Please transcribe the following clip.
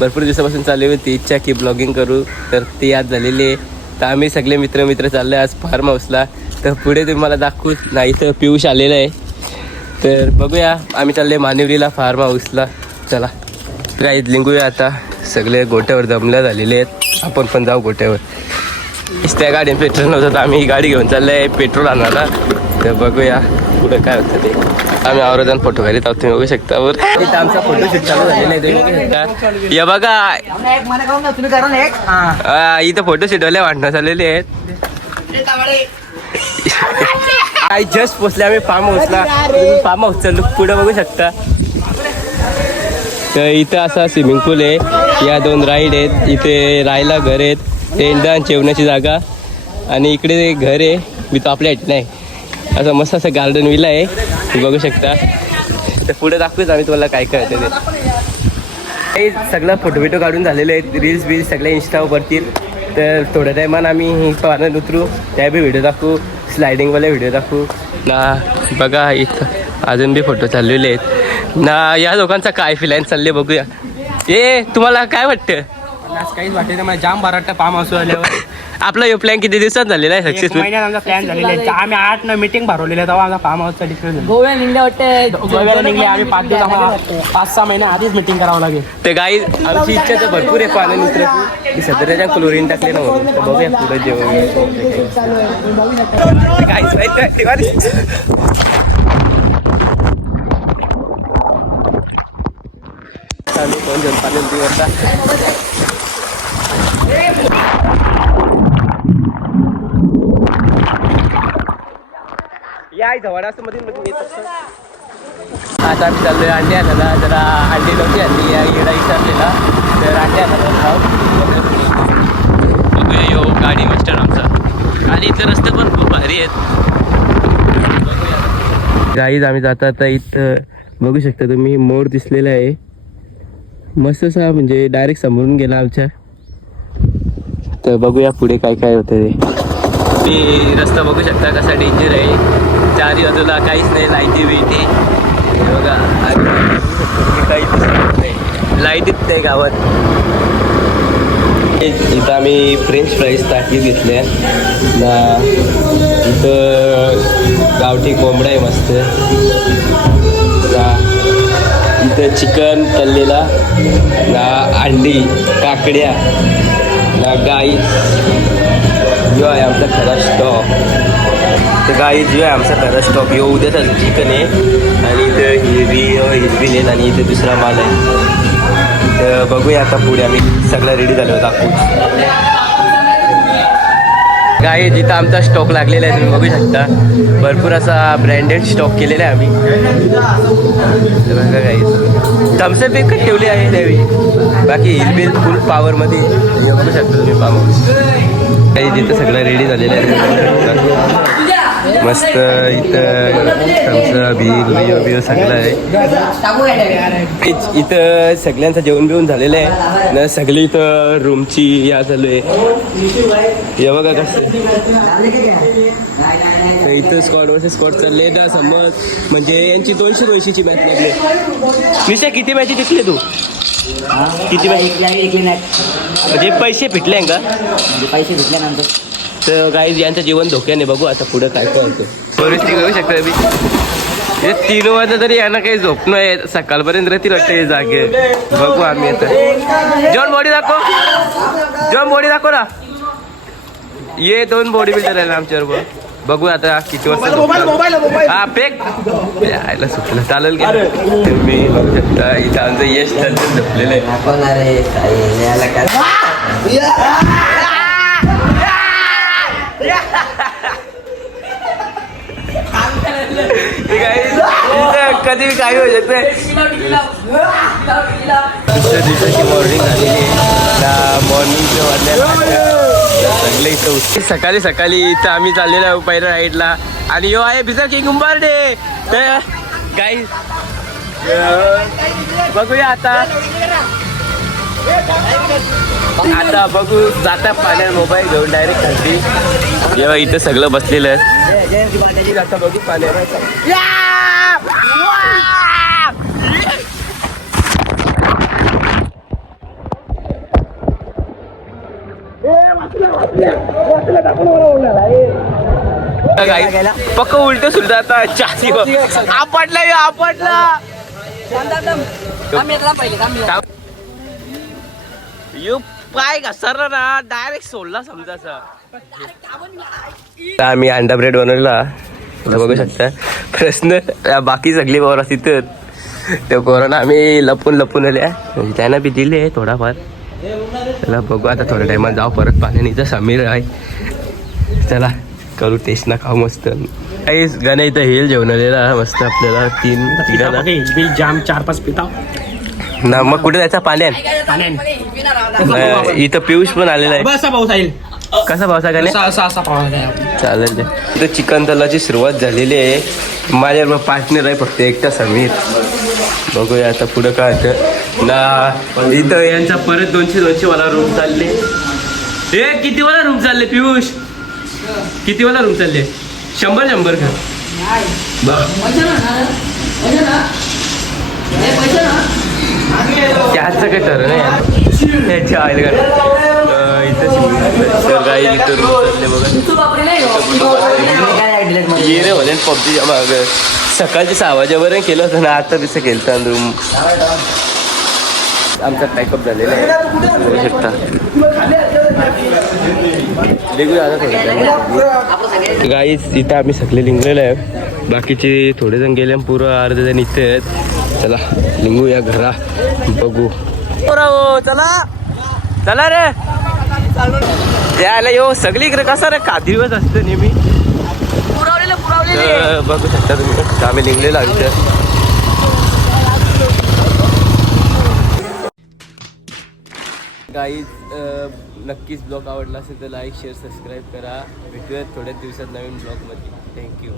भरपूर दिवसापासून चालली होती इच्छा की ब्लॉगिंग करू, तर ती आज झालेली आहे. तर आम्ही सगळे मित्र चाललो आहे आज फार्म हाऊसला. तर पुढे तुम्हाला दाखवूच नाही तर पियुष आलेलं आहे. तर बघूया, आम्ही चालले मानिवलीला फार्म हाऊसला. चला काही लिंगूया आता. सगळे गोट्यावर जमल्या झालेले आहेत, आपण पण जाऊ गोट्यावर. त्या गाडीत पेट्रोल नव्हतं तर आम्ही ही गाडी घेऊन चाललो आहे पेट्रोल आणायला. तर बघूया पुढं काय होतं ते. आम्ही औरजान फोटो घालीत आहोत, तुम्ही बघू शकता. इथं आमचा फोटोशूट चालू झालेला आहे, तुम्ही बघू शकता. या बघा इथं फोटोशूट वाले वाटणं चाललेले आहेत. आई जस्ट पोचले आम्ही फार्म हाऊसला. फार्म हाऊसचा लुक पुढे बघू शकता. तर इथं असा स्विमिंग पूल आहे, या 2 राईड आहेत, इथे राहायला घर आहेत, टेंट आणि जेवणाची जागा, आणि इकडे घर आहे मी तो आपल्या नाही असं मस्त असं गार्डन विला आहे, तुम्ही बघू शकता. तर पुढे दाखवूच आम्ही तुम्हाला काय काय होतं ते. सगळं फोटो काढून झालेले आहेत, रील्स सगळे इंस्टावर भरतील. तर थोड्या टायमानं आम्ही ही पाण्यात उतरू, त्या बी व्हिडिओ दाखवू, स्लायडिंगवाले व्हिडिओ दाखवू ना. बघा इथं अजून बी फोटो चाललेले आहेत ना. या लोकांचा काय फिलाईन चालले बघूया. तुम्हाला काय वाटतं? काहीच वाटत नाही मला, जाम बराट फार्म हाऊस आल्यावर. आपला हे प्लॅन किती दिवसात झालेला आहे सक्सेसफुल? महिन्यात आमचा प्लॅन झालेला आहे. आम्ही 8 मीटिंग भरवलेल्या तेव्हा आमचा फार्म हाऊसचा डिस्कशन गोव्या निघले वाटतं. गोव्याला निघले आम्ही 5 दिवस 5-6 महिने आधीच मीटिंग करावं लागेल. तर गाई आमची इच्छा तर भरपूर आहे पाण्यात उतरायची. सध्याच्या क्लोरीन टाकले ना म्हणून. तर बघूया पुढे जेवण कोण जेवण पाणी या धवाडाचं मध्ये आता आम्ही चाललोय अंडे आणायला. जरा अंडी नव्हती आणली या येडा विचारलेला, तर अंडे आणायला बघूया. यो गाडी मास्टर आमचा, आणि इथं रस्ते पण खूप भारी आहेत. गाईज आम्ही जाता तर इथं बघू शकता तुम्ही, मोर दिसलेला आहे मस्त असा, म्हणजे डायरेक्ट समोरून गेला आमच्या. तर बघूया पुढे काय काय होतं ते. रस्ता बघू शकता कसा डेंजर आहे, चारी बाजूला काहीच नाही, लाईटी बिटी बघा, काहीच नाही, लाईटीच नाही गावात. इथं आम्ही फ्रेंच फ्राईज ताकी घेतल्या ना. इथं गावठी कोंबडा आहे मस्त ना. इथं चिकन तळलेला ना, अंडी, काकड्या ना. गाई जो आहे आमचा खरा स्टॉक. तर गाई जो आहे आमचा खरा स्टॉक यो उद्याचा चिकन आहे, आणि इथं हिरवी आहेत, आणि इथे दुसरा माल आहे. तर बघूया आता पुढे, आम्ही सगळं रेडी झालो दाखवू. गाई जिथं आमचा स्टॉक लागलेला आहे, तुम्ही बघू शकता. भरपूर असा ब्रँडेड स्टॉक केलेला आहे आम्ही. बघा गाई थम्सअप एक ठेवली आहे त्यावेळी, बाकी हिलबिल फुल पॉवरमध्ये बघू शकता तुम्ही. काही जिथं सगळं रेडी झालेलं आहे मस्त. इथं थम्सअप बियो सगळं आहे. इथं सगळ्यांचं जेवण बिवून झालेलं आहे ना. सगळे इथं रूमची या चालू आहे. हे बघा कसं इथं स्कॉट वर्सेस स्कॉट चालले ना. समज म्हणजे यांची 200-200ची मॅच लागली. निशा किती मॅची जिंकले तू? किती मॅच म्हणजे पैसे फिटले का? पैसे भेटल्यानंतर तर गाईज यांचं जीवन धोक्याने. बघू आता पुढं काय काय होतं. परिस्थिती बघू शकता मी. हे 3 वाजता तरी यांना काही झोप नाही, सकाळपर्यंत राहतील वाटते जागे. बघू आम्ही आता. जॉन बॉडी दाखव, जॉन बॉडी दाखव ना. ये 2 बॉडी बिल्डर आहे ना आमच्याबरोबर. बघू आता किती वाजता. हा पेक यायला सुटलं चालेल का? तुम्ही बघू शकता इथं आमचं यश झोपलेलं आहे. कधी काही होऊ शकते. दुसऱ्या दिवसाची मॉर्निंग झालेली आहे. मॉर्निंगच्या वाजल्या सगळे इथं सकाळी सकाळी इथं आम्ही चाललेलो आहे पहिल्या राईडला. आणि यो आहे बिझर किंग उंबार्डे. तर काही बघूया आता. आता बघू जाता पाण्यात मोबाईल घेऊन डायरेक्ट खाली. जेव्हा इथं सगळं बसलेलं आहे. आता बघू पाण्यावर. पक्क उलट सुद्धा आता चासी आपटला आपटला यो पाय घसरला ना डायरेक्ट सोडला समजाचा. आम्ही अंडा ब्रेड बनवला बघू शकता. प्रश्न बाकी सगळी पोरं तिथं त्या पोरांना आम्ही लपून लपून आल्या म्हणजे त्यांना बी दिले थोडाफार. चला बघू आता थोड्या टायमात जाऊ परत पाण्याने. इथं समीर आहे. चला करू टेस्ट ना खाऊ मस्त. काहीच गाणं इथं हेल जेवण आलेला मस्त आपल्याला 3 तिघांना. बिल जाम 4-5 पिता ना मग कुठे जायचं पाण्यात. इथं पियुष पण आलेला आहे. असा पाऊस येईल. कसा पावसा गाणे असा पाऊस चालेल ते. इथं चिकन तलाची सुरुवात झालेली आहे. माझ्याबरोबर पार्टनर आहे फक्त एकटा समीर. बघूया आता पुढं काय होतं ना. इथं यांचा परत 200 वाला रूम चालले. हे किती वाला रूम चालले पियुष. किती वाला रूम चालले 100 का त्याचं काय खरं नाही ह्याच्या आईल का इथं तर काही इथं रूम चालले बघा. ये रे म्हणे पबजी माग सकाळची 6 वाजेपर्यंत केलं होतं ना. आता कसं केलं रूम आमचा पॅकअप झालेला आहे बघू शकता. गाईच इथं आम्ही सगळे लिंगलेलो आहे. बाकीचे थोडे जण गेले पुरं अर्धे जण इथे आहेत. चला लिंगू या घरा बघू. चला चला रे यायला यो सगळी इकडे कसा रे का दिवस असतं नेहमी बघू शकता तुम्ही. आम्ही लिंगलेलो आमच्या गाईज. नक्कीच ब्लॉग आवडला असेल तर लाईक शेअर सबस्क्राईब करा. भेटूयात थोड्याच दिवसात नवीन ब्लॉगमध्ये. थँक्यू.